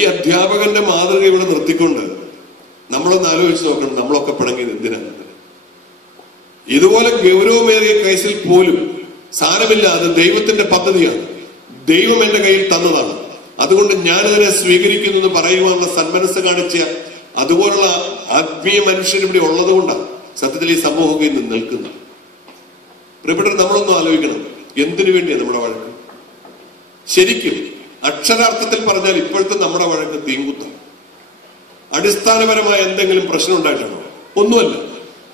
ഈ അധ്യാപകന്റെ മാതൃക ഇവിടെ നിർത്തിക്കൊണ്ട് നമ്മളൊന്ന് ആലോചിച്ച് നോക്കണം, നമ്മളൊക്കെ പിണങ്ങിയത് എന്തിനാണ്? ഇതുപോലെ ഗൗരവമേറിയ കേസിൽ പോലും സാരമില്ല, അത് ദൈവത്തിന്റെ പദ്ധതിയാണ്, ദൈവം എന്റെ കയ്യിൽ തന്നതാണ്, അതുകൊണ്ട് ഞാനതിനെ സ്വീകരിക്കുന്നു എന്ന് പറയുവാനുള്ള സന്മനസ് കാണിച്ച അതുപോലുള്ള ആത്മീയ മനുഷ്യർ ഇവിടെ ഉള്ളത് കൊണ്ടാണ് സത്യത്തിൽ ഈ സമൂഹം ഇന്ന് നിൽക്കുന്നത്. പ്രിയപ്പെട്ടവർ, നമ്മളൊന്നും ആലോചിക്കണം, എന്തിനു വേണ്ടിയാണ് നമ്മുടെ വഴക്ക്? ശരിക്കും അക്ഷരാർത്ഥത്തിൽ പറഞ്ഞാൽ ഇപ്പോഴത്തെ നമ്മുടെ വഴക്ക് തീങ്കുത്താണ്. അടിസ്ഥാനപരമായ എന്തെങ്കിലും പ്രശ്നം ഉണ്ടായിട്ടാണോ? ഒന്നുമല്ല.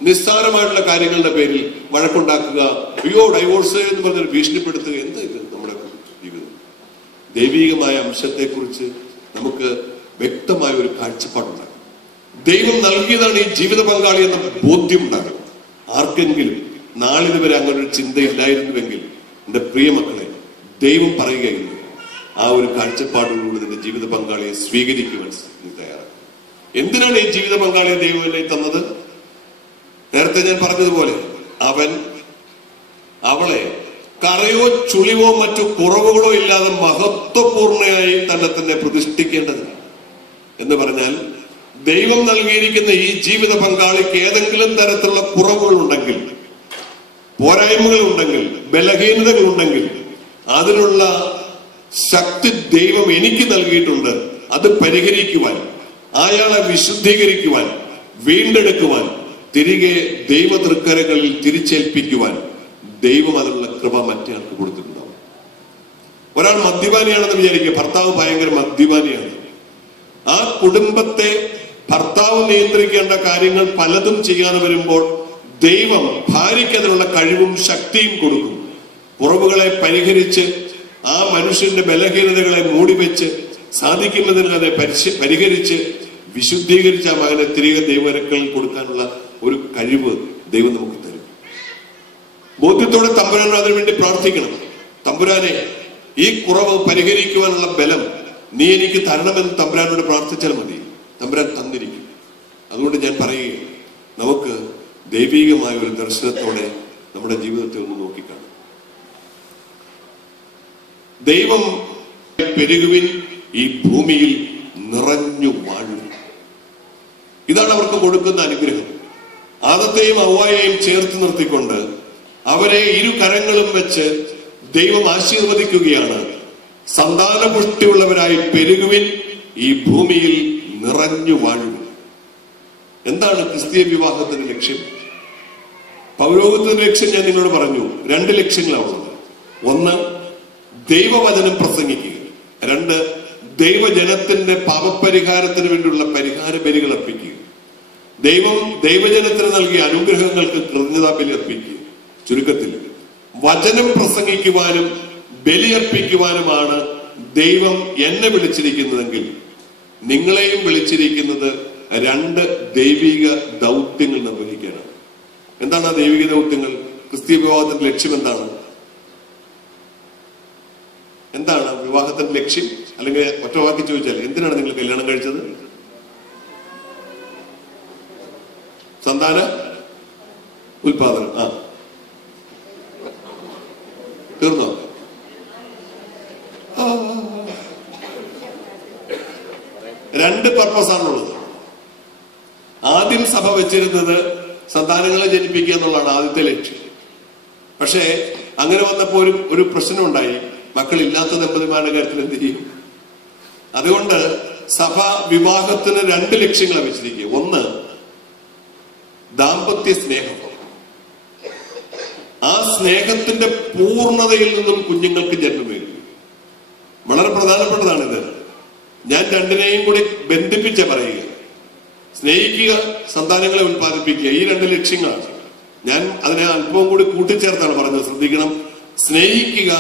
നിസ്സാരമായിട്ടുള്ള കാര്യങ്ങളുടെ പേരിൽ വഴക്കുണ്ടാക്കുക, അയ്യോ ഡൈവോഴ്സ് എന്ന് പറഞ്ഞൊരു ഭീഷണിപ്പെടുത്തുക, എന്താ ഇത് നമ്മുടെ ജീവിതം? ദൈവികമായ അംശത്തെക്കുറിച്ച് നമുക്ക് വ്യക്തമായ ഒരു കാഴ്ചപ്പാടുണ്ടാകും. ദൈവം നൽകിയതാണ് ഈ ജീവിത പങ്കാളി എന്ന ബോധ്യം ഉണ്ടാകും. ആർക്കെങ്കിലും നാളിതുവരെ അങ്ങനെ ഒരു ചിന്തയില്ലായിരുന്നുവെങ്കിൽ എന്റെ പ്രിയ മക്കളെ, ദൈവം പറയുകയില്ല, ആ ഒരു കാഴ്ചപ്പാടോടുകൂടി നിന്റെ ജീവിത പങ്കാളിയെ സ്വീകരിക്കുവാൻ നീ തയ്യാറാണ്. എന്തിനാണ് ഈ ജീവിത പങ്കാളിയെ ദൈവം എന്നെ തന്നത്? നേരത്തെ ഞാൻ പറഞ്ഞതുപോലെ അവൻ അവളെ കറയോ ചുളിവോ മറ്റു കുറവുകളോ ഇല്ലാതെ മഹത്വപൂർണയായി തന്നെ പ്രതിഷ്ഠിക്കേണ്ടതില്ല. എന്ന് പറഞ്ഞാൽ ദൈവം നൽകിയിരിക്കുന്ന ഈ ജീവിത പങ്കാളിക്ക് ഏതെങ്കിലും തരത്തിലുള്ള കുറവുകൾ ഉണ്ടെങ്കിൽ, പോരായ്മകൾ ഉണ്ടെങ്കിൽ, ബലഹീനതകൾ ഉണ്ടെങ്കിൽ അതിനുള്ള ശക്തി ദൈവം എനിക്ക് നൽകിയിട്ടുണ്ട്. അത് പരിഹരിക്കുവാൻ, അയാളെ വിശുദ്ധീകരിക്കുവാൻ, വീണ്ടെടുക്കുവാൻ, തിരികെ ദൈവ തൃക്കരകളിൽ തിരിച്ചേൽപ്പിക്കുവാൻ ദൈവം അതിനുള്ള കൃപ മറ്റേയാൾക്ക് കൊടുത്തിട്ടുണ്ടാവും. ഒരാൾ മദ്യപാനിയാണെന്ന് വിചാരിക്കുക, ഭർത്താവ് ഭയങ്കര മദ്യപാനിയാണ്. ആ കുടുംബത്തെ ഭർത്താവ് നിയന്ത്രിക്കേണ്ട കാര്യങ്ങൾ പലതും ചെയ്യാതെ വരുമ്പോൾ ദൈവം ഭാര്യയ്ക്ക് അതിനുള്ള കഴിവും ശക്തിയും കൊടുക്കും. കുറവുകളെ പരിഹരിച്ച് ആ മനുഷ്യന്റെ ബലഹീനതകളെ മൂടിവെച്ച് സാധിക്കുന്നതിന് അതിനെ പരിഹരിച്ച് വിശുദ്ധീകരിച്ച ആ മകനെ തിരികെ ദൈവരക്കളിൽ കൊടുക്കാനുള്ള ഒരു കഴിവ് ദൈവം നമുക്ക് തരും. ബോധ്യത്തോടെ തമ്പുരാൻ അതിനു വേണ്ടി പ്രാർത്ഥിക്കണം. തമ്പുരാനെ, ഈ കുറവ് പരിഹരിക്കുവാനുള്ള ബലം നീ എനിക്ക് തരണമെന്ന് തമ്പുരാനോട് പ്രാർത്ഥിച്ചാൽ മതി. തമ്പുരാൻ തന്നിരിക്കും. അതുകൊണ്ട് ഞാൻ പറയുകയാണ്, നമുക്ക് ദൈവികമായ ഒരു ദർശനത്തോടെ നമ്മുടെ ജീവിതത്തെ ഒന്ന് നോക്കിക്കാണും. ദൈവം പെരുകുവിൻ, ഈ ഭൂമിയിൽ നിറഞ്ഞു വാഴും. ഇതാണ് അവർക്ക് കൊടുക്കുന്ന അനുഗ്രഹം. ആദത്തെയും ഹവ്വായെയും ചേർത്ത് നിർത്തിക്കൊണ്ട് അവരെ ഇരു കരങ്ങളും വെച്ച് ദൈവം ആശീർവദിക്കുകയാണ്. സന്താനപുഷ്ടിയുള്ളവരായി പെരുകുവിൻ, ഈ ഭൂമിയിൽ നിറഞ്ഞു വാഴും. എന്താണ് ക്രിസ്തീയ വിവാഹത്തിന്റെ ലക്ഷ്യം? പൗരോഹിത്യത്തിന്റെ ലക്ഷ്യം ഞാൻ നിങ്ങളോട് പറഞ്ഞു. 2 ലക്ഷ്യങ്ങളാണുള്ളത്. 1, ദൈവവചനം പ്രസംഗിക്കുക. 2, ദൈവജനത്തിന്റെ പാപപരിഹാരത്തിന് വേണ്ടിയുള്ള പരിഹാര ബലികൾ അർപ്പിക്കുക. ദൈവജനത്തിന് നൽകിയ അനുഗ്രഹങ്ങൾക്ക് കൃതജ്ഞതാ ബലി അർപ്പിക്കുക. ചുരുക്കത്തിൽ വചനം പ്രസംഗിക്കുവാനും ബലിയർപ്പിക്കുവാനുമാണ് ദൈവം എന്നെ വിളിച്ചിരിക്കുന്നതെങ്കിൽ നിങ്ങളെയും വിളിച്ചിരിക്കുന്നത് 2 ദൈവിക ദൗത്യങ്ങൾ നിർവഹിക്കാനാണ്. എന്താണ് ആ ദൈവിക ദൗത്യങ്ങൾ? ക്രിസ്തീയ വിവാഹത്തിന്റെ ലക്ഷ്യം എന്താണ്? എന്താണ് വിവാഹത്തിന്റെ ലക്ഷ്യം? അല്ലെങ്കിൽ ഒറ്റ വാക്കി ചോദിച്ചാൽ, എന്തിനാണ് നിങ്ങൾ കല്യാണം കഴിച്ചത്? സന്താന ഉൽപാദനം. തീർന്നോ? 2 പർപ്പസാണുള്ളത്. ആദ്യം സഭ വെച്ചിരുന്നത് സന്താനങ്ങളെ ജനിപ്പിക്കുക എന്നുള്ളതാണ് ആദ്യത്തെ ലക്ഷ്യം. പക്ഷേ അങ്ങനെ വന്നപ്പോൾ ഒരു പ്രശ്നമുണ്ടായി. മക്കളില്ലാത്ത ദമ്പതിമാരുടെ കാര്യത്തിൽ എന്ത് ചെയ്യും? അതുകൊണ്ട് സഭ വിവാഹത്തിന് 2 ലക്ഷ്യങ്ങളെ വെച്ചിരിക്കുക. 1, ദാമ്പത്യ സ്നേഹം. ആ സ്നേഹത്തിന്റെ പൂർണ്ണതയിൽ നിന്നും കുഞ്ഞുങ്ങൾക്ക് ജന്മം വരും. വളരെ പ്രധാനപ്പെട്ടതാണിത്. ഞാൻ 2നെയും കൂടി ബന്ധിപ്പിച്ച പറയുക. സ്നേഹിക്കുക, സന്താനങ്ങളെ ഉത്പാദിപ്പിക്കുക. ഈ 2 ലക്ഷ്യങ്ങളാണ്. ഞാൻ അതിനെ അല്പവും കൂടി കൂട്ടിച്ചേർത്താണ് പറഞ്ഞത്. ശ്രദ്ധിക്കണം. സ്നേഹിക്കുക,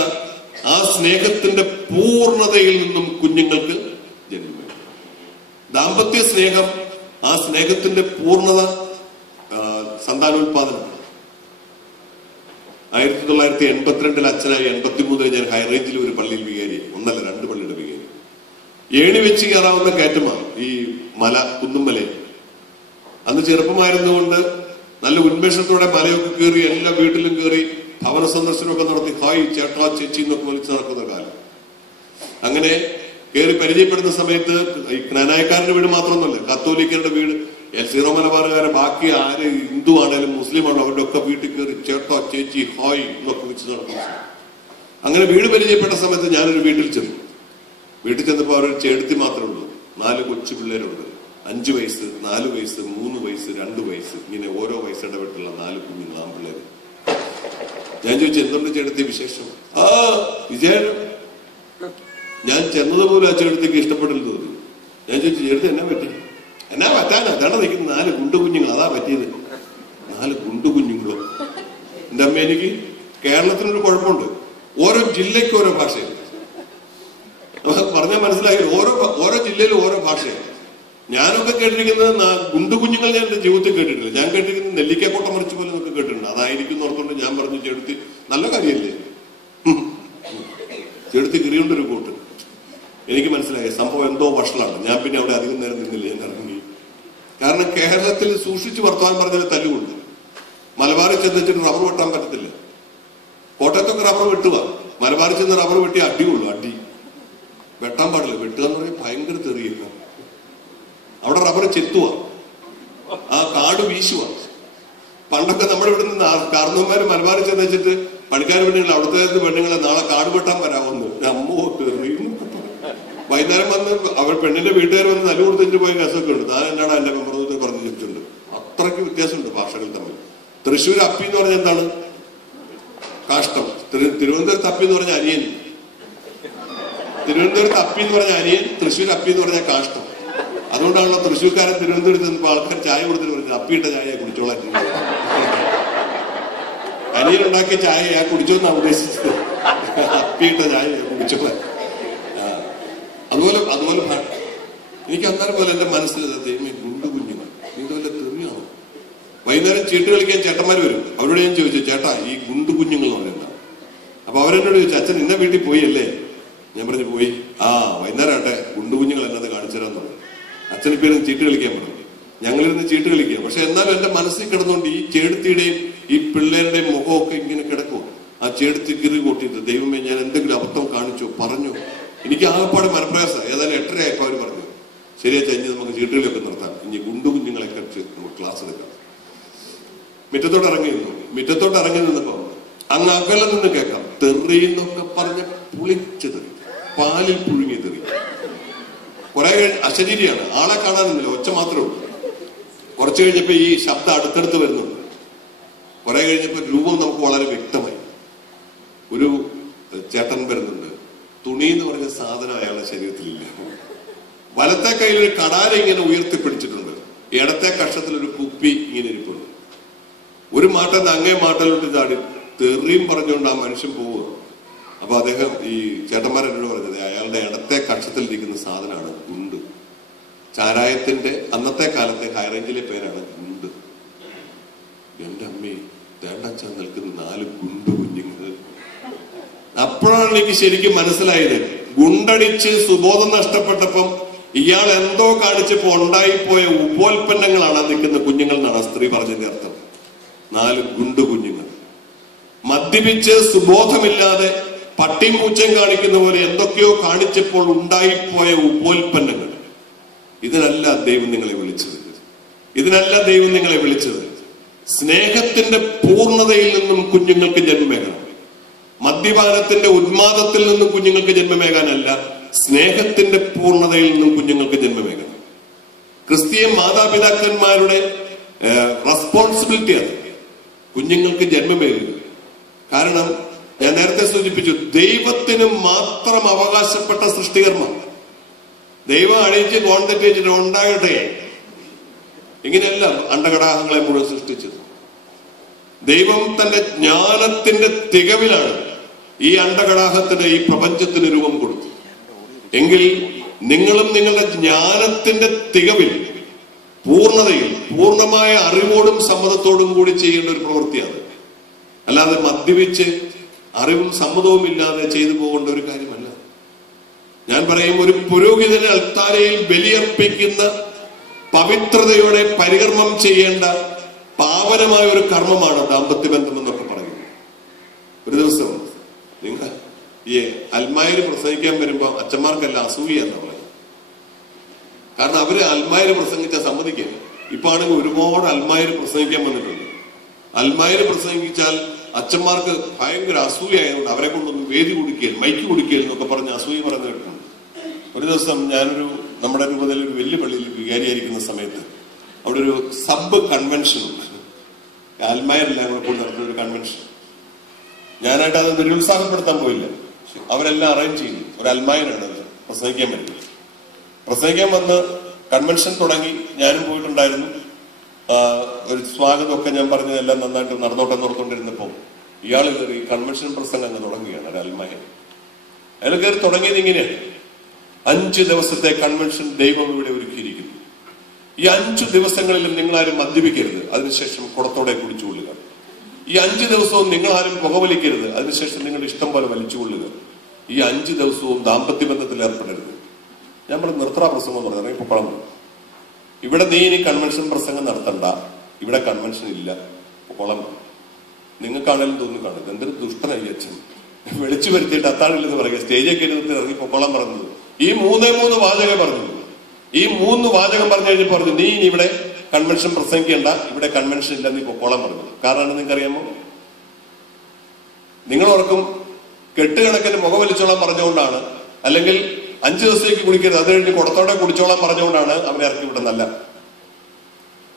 ആ സ്നേഹത്തിന്റെ പൂർണ്ണതയിൽ നിന്നും കുഞ്ഞുങ്ങൾക്ക് ജന്മം വരും. ദാമ്പത്യ സ്നേഹം, ആ സ്നേഹത്തിന്റെ പൂർണ്ണത സന്താനോത്പാദനം. 1982 അച്ഛനായി 83 ഞാൻ ഹൈറേഞ്ചിൽ ഒരു പള്ളിയിൽ വികാരി, 1 അല്ല 2 പള്ളിയുടെ വികാരി. ഏണി വെച്ച് കയറാവുന്ന കയറ്റമാണ് ഈ മല, കുന്നുമല. അന്ന് ചെറുപ്പമായിരുന്നുകൊണ്ട് നല്ല ഉന്മേഷത്തോടെ മലയൊക്കെ കയറി, എല്ലാ വീട്ടിലും കയറി ഭവന സന്ദർശനമൊക്കെ നടത്തി ഹായ് ചേട്ടാ ചേച്ചി എന്നൊക്കെ വിളിച്ച് നടക്കുന്ന കാലം. അങ്ങനെ കയറി പരിചയപ്പെടുന്ന സമയത്ത് ഈ ക്നാനായക്കാരുടെ വീട് മാത്രമൊന്നുമല്ല, കത്തോലിക്കരുടെ വീട്, സീറോ മലബാറുകാരെ, ബാക്കി ആര് ഹിന്ദു ആണേലും മുസ്ലിം ആണോ അവരുടെ ഒക്കെ വീട്ടിൽ കയറി ചേട്ടോ ചേച്ചി ഹായ് എന്നൊക്കെ വെച്ച് നടക്കുന്ന. അങ്ങനെ വീട് പരിചയപ്പെട്ട സമയത്ത് ഞാനൊരു വീട്ടിൽ ചെന്നു. വീട്ടിൽ ചെന്നപ്പോൾ അവരൊരു ചേടത്തി മാത്രമേ ഉള്ളൂ. 4 കൊച്ചു പിള്ളേരുണ്ട്. 5 വയസ്സ്, 4 വയസ്സ്, 3 വയസ്സ്, 2 വയസ്സ്, ഇങ്ങനെ ഓരോ വയസ്സിന്റെ വീട്ടിലുള്ള 4 കുഞ്ഞുങ്ങൾ ആൺപിള്ളേര്. ഞാൻ ചോദിച്ചു, എന്തുകൊണ്ട് ചേട്ടത്തി വിശേഷം? വിജയം. ഞാൻ ചെന്നതുപോലും ആ ചേട്ടത്തിക്ക് ഇഷ്ടപ്പെട്ടില്ല തോന്നി. ഞാൻ ചോദിച്ചു, ചേട്ടത്തി എന്നാ പറ്റി? എന്നാ പറ്റാനാ? അതാണ് നിൽക്കുന്ന 4 ഗുണ്ടു കുഞ്ഞുങ്ങൾ, അതാ പറ്റിയത്. 4 ഗുണ്ടു കുഞ്ഞുങ്ങളോ? എന്റെ അമ്മ, എനിക്ക് കേരളത്തിനൊരു കുഴപ്പമുണ്ട്, ഓരോ ജില്ലയ്ക്ക് ഓരോ ഭാഷയാണ്. പറഞ്ഞാൽ മനസ്സിലായി, ഓരോ ജില്ലയിലും ഓരോ ഭാഷയാണ്. ഞാനൊക്കെ കേട്ടിരിക്കുന്നത് ഗുണ്ടു കുഞ്ഞുങ്ങൾ ഞാൻ എന്റെ ജീവിതത്തിൽ കേട്ടിട്ടില്ല. ഞാൻ കേട്ടിരിക്കുന്നത് നെല്ലിക്കാക്കോട്ട മറിച്ച് പോലെ എന്നൊക്കെ കേട്ടിട്ടുണ്ട്. അതായിരിക്കും ഓർത്തോണ്ട് ഞാൻ പറഞ്ഞു, ചെടുത്തി നല്ല കാര്യമല്ലേ, ചെടുത്തി കിറിയുണ്ടൊരു കൂട്ട്. എനിക്ക് മനസ്സിലായി സംഭവം എന്തോ വഷളാണ്. ഞാൻ പിന്നെ അവിടെ അധികം നേരം നിന്നില്ല, ഞാൻ ഇറങ്ങി. കാരണം കേരളത്തിൽ സൂക്ഷിച്ച് വർത്തമാനം പറഞ്ഞാൽ തല്ലുകൊണ്ട്. മലബാറിൽ ചെന്നിട്ട് റബ്ബർ വെട്ടാൻ പറ്റത്തില്ല. കോട്ടയത്തൊക്കെ റബ്ബർ വെട്ടുക, മലബാറിൽ ചെന്ന് റബ്ബർ വെട്ടി അടിയുള്ളൂ, അടി. വെട്ടാൻ പാടില്ല. വെട്ടുക എന്ന് പറഞ്ഞാൽ ഭയങ്കര തെറിയില്ല. അവിടെ റബ്ബർ ചെത്തുക, ആ കാട് വീശുക. പണ്ടൊക്കെ നമ്മുടെ ഇവിടെ നിന്ന് കാരണവന്മാര് മലബാറിൽ ചെന്ന് വെച്ചിട്ട് പണിക്കാർ പെണ്ണുങ്ങൾ, അവിടുത്തെ പെണ്ണുങ്ങളെ നാളെ കാട് വെട്ടാൻ വരാമെന്ന്. അമ്മോ തെറിയും. വൈകുന്നേരം വന്ന് അവർ പെണ്ണിന്റെ വീട്ടുകാർ വന്ന് തല കൊടുത്തിട്ട് പോയ കേസൊക്കെ ഉണ്ട്. താൻ എന്നാണ് എന്റെ മെമ്പറത്തിൽ പറഞ്ഞു വെച്ചിട്ടുണ്ട്. അത്രയ്ക്ക് വ്യത്യാസമുണ്ട് ഭാഷകൾ തമ്മിൽ. തൃശ്ശൂർ അപ്പി എന്ന് പറഞ്ഞാൽ എന്താണ്? കാഷ്ടം. തിരുവനന്തപുരത്ത് അപ്പി എന്ന് പറഞ്ഞ അനിയൻ. തിരുവനന്തപുരത്ത് അപ്പി എന്ന് പറഞ്ഞ അനിയൻ, തൃശ്ശൂർ അപ്പി എന്ന് പറഞ്ഞാൽ കാഷ്ടം. അതുകൊണ്ടാണല്ലോ തൃശ്ശൂർക്കാരൻ തിരുവനന്തപുരത്ത് നിന്നപ്പോൾ ആൾക്കാർ ചായ കൊടുത്തിട്ട് പറഞ്ഞത് അപ്പിയിട്ട ചായ കുടിച്ചോളാൻ. അനിയൻ ഉണ്ടാക്കിയ ചായ കുടിച്ചോന്നാ ഉദ്ദേശിച്ചത്. അപ്പിയിട്ട ചായ കുടിച്ചോളാൻ. അതുപോലെ എനിക്ക് അന്നേരം പോലെ എന്റെ മനസ്സിൽ ഗുണ്ടു കുഞ്ഞുങ്ങൾ ഇതുപോലെ തെറിയാണോ. വൈകുന്നേരം ചീട്ട് കളിക്കാൻ ചേട്ടന്മാർ വരും. അവരോട് ഞാൻ ചോദിച്ചു, ചേട്ടാ ഈ ഗുണ്ടു കുഞ്ഞുങ്ങൾ എന്ന് പറയുന്നത്. അപ്പൊ അവരെന്നോട് ചോദിച്ചു, അച്ഛൻ ഇന്ന വീട്ടിൽ പോയി അല്ലേ? ഞാൻ പറഞ്ഞു, പോയി. വൈകുന്നേരം ആട്ടെ ഗുണ്ടു കുഞ്ഞുങ്ങൾ എന്നത് കാണിച്ചു തരാൻ പറഞ്ഞു. അച്ഛനിപ്പോ ഇരുന്ന് ചീട്ട് കളിക്കാൻ പറഞ്ഞു. ഞങ്ങളിരുന്ന് ചീട്ട് കളിക്കുക. പക്ഷെ എന്നാലും എന്റെ മനസ്സിൽ കിടന്നുകൊണ്ട് ഈ ചേടത്തിയുടെയും ഈ പിള്ളേരുടെയും മുഖമൊക്കെ ഇങ്ങനെ കിടക്കും. ആ ചേടത്തി കിറി കൂട്ടിയിട്ട്, ദൈവമേ ഞാൻ എന്തെങ്കിലും അബദ്ധം കാണിച്ചോ പറഞ്ഞു. എനിക്ക് ആകപ്പാട് മനപ്രയാസം. ഏതായാലും 8:30 ആയപ്പോ അവര് പറഞ്ഞു, ശരിയാ ഇനി നമുക്ക് ചീട്ടുകളിയൊക്കെ നിർത്താം, ഇനി ഗുണ്ടു കുഞ്ഞുങ്ങളെ കുറിച്ച് നമുക്ക് ക്ലാസ് എടുക്കാം. മുറ്റത്തോട്ട് ഇറങ്ങി നിന്നപ്പോ അങ്ങ് അകലെ നിന്ന് കേൾക്കാം തെറിയെന്നൊക്കെ പറഞ്ഞ പുളിച്ചു തെറി, പാലിൽ പുഴുങ്ങി തെറി. കുറെ അശരീരിയാണ്, ആളെ കാണാനൊന്നുമില്ല, ഒച്ച മാത്രമേ ഉള്ളൂ. കുറച്ചു കഴിഞ്ഞപ്പോ ഈ ശബ്ദം അടുത്തടുത്ത് വരുന്നുണ്ട്. കുറെ കഴിഞ്ഞപ്പോ രൂപം നമുക്ക് വളരെ വ്യക്തമായി. ഒരു ചേട്ടൻ വരുന്നുണ്ട്. തുണി എന്ന് പറഞ്ഞ സാധനം അയാളുടെ ശരീരത്തിലില്ല. വലത്തെ കയ്യിൽ ഒരു കടാര ഇങ്ങനെ ഉയർത്തിപ്പിടിച്ചിട്ടുണ്ട്. ഇടത്തെ കക്ഷത്തിൽ ഒരു കുപ്പി ഇങ്ങനെ ഇരിപ്പുണ്ട്. ഒരു മാട്ടം അങ്ങേ മാട്ടലോട്ട് ചാടി തെറിയും പറഞ്ഞുകൊണ്ട് ആ മനുഷ്യൻ പോവുക. അപ്പൊ അദ്ദേഹം, ഈ ചേട്ടന്മാരെന്നോട് പറഞ്ഞത്, അയാളുടെ ഇടത്തെ കക്ഷത്തിലിരിക്കുന്ന സാധനമാണ് ഗുണ്ട്. ചാരായത്തിന്റെ അന്നത്തെ കാലത്തെ ഹൈറേഞ്ചിലെ പേരാണ് ഗുണ്ട്. എന്റെ അമ്മേ, തേണ്ടച്ചാൻ നിൽക്കുന്ന 4 ഗുണ്ടു കുഞ്ഞുങ്ങൾ. അപ്പോഴാണ് എനിക്ക് ശരിക്കും മനസ്സിലായത്, ഗുണ്ടടിച്ച് സുബോധം നഷ്ടപ്പെട്ടപ്പം ഇയാൾ എന്തോ കാണിച്ചപ്പോ ഉണ്ടായിപ്പോയ ഉപോൽപ്പന്നങ്ങളാണ് നിൽക്കുന്ന കുഞ്ഞുങ്ങൾ എന്നാണ് സ്ത്രീ പറഞ്ഞതിന്റെ അർത്ഥം. 4 ഗുണ്ടു കുഞ്ഞുങ്ങൾ മദ്യപിച്ച് സുബോധമില്ലാതെ പട്ടിയും പൂച്ചയും കാണിക്കുന്ന പോലെ എന്തൊക്കെയോ കാണിച്ചപ്പോൾ ഉണ്ടായിപ്പോയ ഉപോൽപ്പന്നങ്ങൾ. ഇതിനല്ല ദൈവം നിങ്ങളെ വിളിച്ചത്. ഇതിനല്ല ദൈവം നിങ്ങളെ വിളിച്ചത്. സ്നേഹത്തിന്റെ പൂർണ്ണതയിൽ നിന്നും കുഞ്ഞുങ്ങൾക്ക് ജന്മമേകണം. മദ്യപാനത്തിന്റെ ഉന്മാദത്തിൽ നിന്നും കുഞ്ഞുങ്ങൾക്ക് ജന്മമേകാനല്ല, സ്നേഹത്തിന്റെ പൂർണ്ണതയിൽ നിന്നും കുഞ്ഞുങ്ങൾക്ക് ജന്മമേകണം. ക്രിസ്തീയ മാതാപിതാക്കന്മാരുടെ റെസ്പോൺസിബിലിറ്റിയാണ് കുഞ്ഞുങ്ങൾക്ക് ജന്മമേകുക. കാരണം ഞാൻ നേരത്തെ സൂചിപ്പിച്ചു, ദൈവത്തിന് മാത്രം അവകാശപ്പെട്ട സൃഷ്ടികർമ്മം. ദൈവം അണിയിച്ച് കോൺതെറ്റ് വെച്ചിട്ട് ഉണ്ടാകട്ടെ, ഇങ്ങനെയല്ല അണ്ടകടാഹങ്ങളെ മുഴുവൻ സൃഷ്ടിച്ചത്. ദൈവം തന്റെ ജ്ഞാനത്തിന്റെ തികവിലാണ് ഈ അണ്ടകടാഹത്തിന്, ഈ പ്രപഞ്ചത്തിന് രൂപം കൊടുത്തു. എങ്കിൽ നിങ്ങളും നിങ്ങളുടെ ജ്ഞാനത്തിന്റെ തികവിൽ, പൂർണ്ണതയിൽ, പൂർണ്ണമായ അറിവോടും സമ്മതത്തോടും കൂടി ചെയ്യേണ്ട ഒരു പ്രവൃത്തിയാണ്. അല്ലാതെ മദ്യപിച്ച് അറിവും സമ്മതവും ഇല്ലാതെ ചെയ്തു പോകേണ്ട ഒരു കാര്യമല്ല. ഞാൻ പറയും, ഒരു പുരോഹിതന് അൽത്താരയിൽ ബലിയർപ്പിക്കുന്ന പവിത്രതയോടെ പരികർമ്മം ചെയ്യേണ്ട പാവനമായ ഒരു കർമ്മമാണ് ദാമ്പത്യബന്ധം എന്നൊക്കെ പറയുന്നത്. ഒരു ദിവസം നിങ്ങൾ ഈ അൽമായര് പ്രസംഗിക്കാൻ വരുമ്പോ അച്ഛന്മാർക്കെല്ലാം അസൂയെന്ന് പറയുന്നത്. കാരണം അവര് അൽമായര് പ്രസംഗിച്ചാൽ സമ്മതിക്കില്ല. ഇപ്പൊ ആണെങ്കിൽ ഒരുപാട് അൽമായര് പ്രസംഗിക്കാൻ വന്നിട്ടുണ്ട്. അൽമായര് പ്രസംഗിച്ചാൽ അച്ഛന്മാർക്ക് ഭയങ്കര അസൂയായതുകൊണ്ട് അവരെ കൊണ്ടൊന്ന് വേദി കൊടുക്കുകയും മൈക്ക് കൊടുക്കുകയും എന്നൊക്കെ പറഞ്ഞ് അസൂയ പറഞ്ഞു കേട്ടിട്ടുണ്ട്. ഒരു ദിവസം നമ്മുടെ രൂപതയിൽ ഒരു വലിയ പള്ളിയിൽ വികാരിയായിരിക്കുന്ന സമയത്ത് അവിടെ ഒരു സബ് കൺവെൻഷൻ ഉണ്ട്. അൽമായരെല്ലാം കൂടെ കൂടി നടത്തുന്ന ഒരു കൺവെൻഷൻ. ഞാനായിട്ട് അത് നിരുത്സാഹപ്പെടുത്താൻ പോയില്ല. അവരെല്ലാം അറേഞ്ച് ചെയ്തു. ഒരു അൽമായനാണ് അത് പ്രസംഗിക്കാൻ പറ്റുന്നത്. പ്രസംഗിക്കാൻ വന്ന് കൺവെൻഷൻ തുടങ്ങി. ഞാനും പോയിട്ടുണ്ടായിരുന്നു. ഒരു സ്വാഗതമൊക്കെ ഞാൻ പറഞ്ഞതെല്ലാം നന്നായിട്ട് നടന്നോട്ടെ ഓർത്തുകൊണ്ടിരുന്നപ്പോ ഇയാൾ കയറി കൺവെൻഷൻ പ്രസംഗം അങ്ങ് തുടങ്ങുകയാണ്. ഒരു അൽമായൻ അയാൾ കയറി തുടങ്ങിയത് ഇങ്ങനെയാണ്: 5 ദിവസത്തെ കൺവെൻഷൻ ദൈവം ഇവിടെ ഒരുക്കിയിരിക്കുന്നു. ഈ 5 ദിവസങ്ങളിലും നിങ്ങളാരും മദ്യപിക്കരുത്, അതിനുശേഷം കുടത്തോടെ കുടിച്ചുകൊള്ളുക. ഈ 5 ദിവസവും നിങ്ങളാരും പുകവലിക്കരുത്, അതിനുശേഷം നിങ്ങളുടെ ഇഷ്ടം പോലെ വലിച്ചുകൊള്ളുക. ഈ 5 ദിവസവും ദാമ്പത്യ ബന്ധത്തിൽ ഏർപ്പെടരുത്. ഞാൻ പറഞ്ഞു നിർത്തറ പ്രസംഗം എന്ന് പറഞ്ഞാൽ ഇപ്പൊ പറഞ്ഞു, ഇവിടെ നീ ഇനി കൺവെൻഷൻ പ്രസംഗം നടത്തണ്ട, ഇവിടെ കൺവെൻഷൻ ഇല്ല, കുളം നിങ്ങൾക്കാണെങ്കിലും തോന്നി കാണുന്നത് എന്തൊരു ദുഷ്ടനായി അച്ഛൻ വിളിച്ചു വരുത്തിയിട്ട് അത്താണില്ലെന്ന് പറയുക, സ്റ്റേജൊക്കെ ഇരുന്നിട്ട് ഇറങ്ങി പൊക്കോളം പറഞ്ഞത്. ഈ 3 വാചകം പറഞ്ഞു. ഈ 3 വാചകം പറഞ്ഞു കഴിഞ്ഞപ്പോൾ പറഞ്ഞു നീ ഇനി ഇവിടെ കൺവെൻഷൻ പ്രസംഗിക്കേണ്ട, ഇവിടെ കൺവെൻഷൻ ഇല്ല, നീ പൊക്കോളം പറഞ്ഞു. കാരണം നിങ്ങൾക്ക് അറിയാമോ, നിങ്ങൾ ഓർക്കും കെട്ടുകണക്കിന് പുകവലിച്ചോളാൻ പറഞ്ഞുകൊണ്ടാണ്, അല്ലെങ്കിൽ 5 ദിവസത്തേക്ക് കുടിക്കരുത്, അത് കഴിഞ്ഞ് കുടത്തോടെ കുടിച്ചോളാൻ പറഞ്ഞുകൊണ്ടാണ് അവനെ ഇറക്കി വിടുന്നല്ല.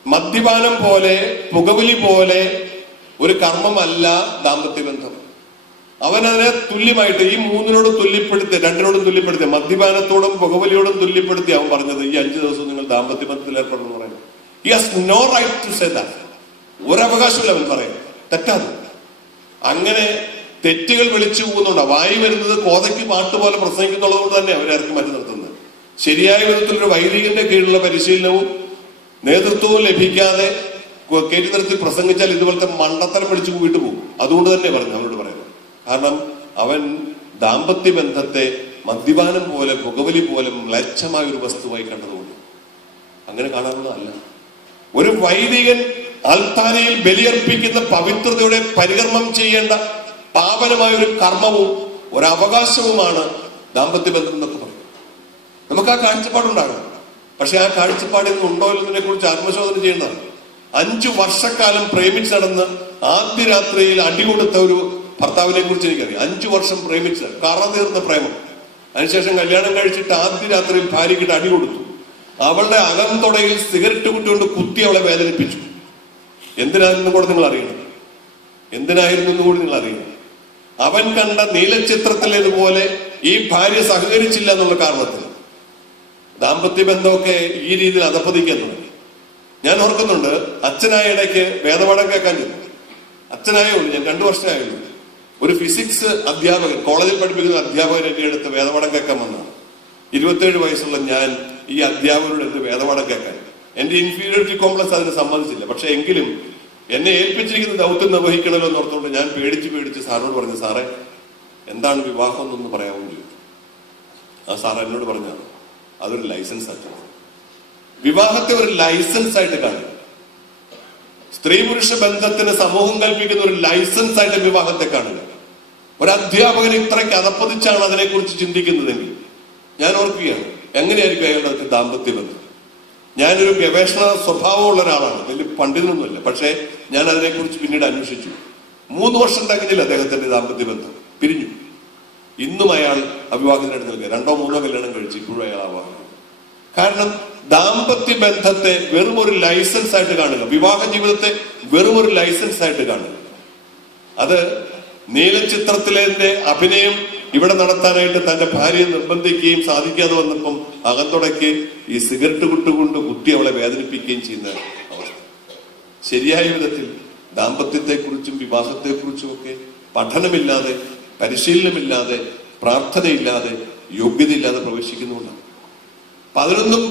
മദ്യപാനം പോലെ പുകവലി പോലെ ഒരു കർമ്മമല്ല ദാമ്പത്യ ബന്ധം. അവനതിനെ തുല്യമായിട്ട് ഈ 3നോടും തുല്യപ്പെടുത്തി, 2നോടും തുല്യപ്പെടുത്തി, മദ്യപാനത്തോടും പുകവലിയോടും തുല്യപ്പെടുത്തി അവൻ പറഞ്ഞത് ഈ 5 ദിവസം നിങ്ങൾ ദാമ്പത്യ ബന്ധത്തിൽ ഏർപ്പെടുന്നു പറയുന്നത്. He has no right to say that. ഒരവകാശമില്ല അവൻ പറയാം. തെറ്റാണ്. അങ്ങനെ തെറ്റുകൾ വിളിച്ചു പോകുന്നുണ്ട്. വായി വരുന്നത് കോതയ്ക്ക് പാട്ട് പോലെ പ്രസംഗിക്കുന്നുള്ളത് കൊണ്ട് തന്നെ അവരാർക്കും മാറ്റി നിർത്തുന്നത്. ശരിയായ വിധത്തിലൊരു വൈദികന്റെ കീഴിലുള്ള പരിശീലനവും നേതൃത്വവും ലഭിക്കാതെ കയറ്റി നിർത്തി പ്രസംഗിച്ചാൽ ഇതുപോലത്തെ മണ്ടത്തരം വിളിച്ചു പോയിട്ട് പോകും. അതുകൊണ്ട് തന്നെ പറഞ്ഞു അവരോട് പറയുന്നത്. കാരണം അവൻ ദാമ്പത്യ ബന്ധത്തെ മദ്യപാനം പോലെ പുകവലി പോലെ മ്ലേച്ഛമായ ഒരു വസ്തുവായി കണ്ടതുകൊണ്ട്. അങ്ങനെ കാണാനുള്ളതല്ല. ഒരു വൈദികൻ അൽത്താരയിൽ ബലിയർപ്പിക്കുന്ന പവിത്രതയുടെ പരികർമ്മം ചെയ്യേണ്ട പാവനമായ ഒരു കർമ്മവും ഒരവകാശവുമാണ് ദാമ്പത്യ ബന്ധം എന്നൊക്കെ പറയും. നമുക്ക് ആ കാഴ്ചപ്പാടുണ്ടാകണം. പക്ഷെ ആ കാഴ്ചപ്പാടിൽ ഉണ്ടോ എന്നതിനെ കുറിച്ച് ആത്മശോധന ചെയ്യേണ്ടതാണ്. 5 വർഷക്കാലം പ്രേമിച്ച് നടന്ന് ആദ്യ രാത്രിയിൽ അടികൊടുത്ത ഒരു ഭർത്താവിനെ കുറിച്ച് എനിക്കറിയാം. 5 വർഷം പ്രേമിച്ച് കറതീർന്ന പ്രേമം. അതിനുശേഷം കല്യാണം കഴിച്ചിട്ട് ആദ്യ രാത്രിയിൽ ഭാര്യയ്ക്കിട്ട് അടി കൊടുത്തു. അവളുടെ അകംതൊടയിൽ സിഗരറ്റ് കുട്ടികൊണ്ട് കുത്തി അവളെ വേദനിപ്പിച്ചു. എന്തിനായിരുന്നു കൂടെ നിങ്ങൾ അറിയണം. എന്തിനായിരുന്നു കൂടി നിങ്ങൾ അറിയണം. അവൻ കണ്ട നീലച്ചിത്രത്തിലേതുപോലെ ഈ ഭാര്യ സഹകരിച്ചില്ല എന്നുള്ള കാരണത്തിൽ ദാമ്പത്യ ബന്ധമൊക്കെ ഈ രീതിയിൽ അധപ്പതിക്കാൻ തുടങ്ങി. ഞാൻ ഓർക്കുന്നുണ്ട്, അച്ഛനായ ഇടയ്ക്ക് വേദപാഠം കേൾക്കാൻ ചെന്നു. അച്ഛനായേ ഉള്ളൂ, ഞാൻ 2 വർഷമായുള്ളൂ. ഒരു ഫിസിക്സ് അധ്യാപകൻ, കോളേജിൽ പഠിപ്പിക്കുന്ന അധ്യാപകൻ എന്റെ അടുത്ത് വേദപാഠം കേൾക്കാൻ വന്നതാണ്. 27 വയസ്സുള്ള ഞാൻ ഈ അധ്യാപകരുടെ അടുത്ത് വേദപാഠം കേൾക്കാൻ, എന്റെ ഇൻഫീരിയോറിറ്റി കോംപ്ലക്സ് അതിന് സമ്മതിച്ചില്ല. പക്ഷെ എങ്കിലും എന്നെ ഏൽപ്പിച്ചിരിക്കുന്ന ദൗത്യം നിർവഹിക്കണമല്ലോ എന്നോർത്തുകൊണ്ട് ഞാൻ പേടിച്ച് സാറിനോട് പറഞ്ഞു, സാറേ എന്താണ് വിവാഹം എന്നൊന്ന് പറയാമോ ചോദിച്ചു. ആ സാർ എന്നോട് പറഞ്ഞാണ് അതൊരു ലൈസൻസ് ആയിട്ട്, വിവാഹത്തെ ഒരു ലൈസൻസ് ആയിട്ട് കാണുക. സ്ത്രീ പുരുഷ ബന്ധത്തിന് സമൂഹം കൽപ്പിക്കുന്ന ഒരു ലൈസൻസ് ആയിട്ട് വിവാഹത്തെ കാണുക. ഒരു അധ്യാപകൻ ഇത്രയ്ക്ക് അധപ്പതിച്ചാണ് അതിനെക്കുറിച്ച് ചിന്തിക്കുന്നതെങ്കിൽ ഞാൻ ഓർക്കുകയാണ്, എങ്ങനെയായിരിക്കും അയാളുടെ ദാമ്പത്യ ബന്ധം. ഞാനൊരു ഗവേഷണ സ്വഭാവമുള്ള ഒരാളാണ്, വലിയ പണ്ഡിതനൊന്നുമില്ല. പക്ഷേ ഞാൻ അതിനെക്കുറിച്ച് പിന്നീട് അന്വേഷിച്ചു. 3 വർഷം തികഞ്ഞില്ല അദ്ദേഹത്തിന്റെ ദാമ്പത്യ ബന്ധം, പിരിഞ്ഞു. ഇന്നും അയാൾ അവിവാഹിതനായിട്ട് നിൽക്കുക. 2ഓ 3ഓ കല്യാണം കഴിച്ചു, ഇപ്പോഴും അയാൾ അവിവാഹിതൻ. കാരണം ദാമ്പത്യ ബന്ധത്തെ വെറും ഒരു ലൈസൻസ് ആയിട്ട് കാണുക, വിവാഹ ജീവിതത്തെ വെറും ഒരു ലൈസൻസ് ആയിട്ട് കാണുക. അത് നീലച്ചിത്രത്തിലെ അഭിനയം ഇവിടെ നടത്താനായിട്ട് തന്റെ ഭാര്യയെ നിർബന്ധിക്കുകയും സാധിക്കാതെ വന്നപ്പം അകത്തുടയ്ക്ക് ഈ സിഗരറ്റ് കുട്ടുകൊണ്ട് കുത്തി അവളെ വേദനിപ്പിക്കുകയും ചെയ്യുന്ന അവസ്ഥ. ശരിയായ വിധത്തിൽ ദാമ്പത്യത്തെക്കുറിച്ചും വിവാഹത്തെക്കുറിച്ചും ഒക്കെ പഠനമില്ലാതെ, പരിശീലനമില്ലാതെ, പ്രാർത്ഥനയില്ലാതെ, യോഗ്യതയില്ലാതെ പ്രവേശിക്കുന്നുണ്ടാണ്. 11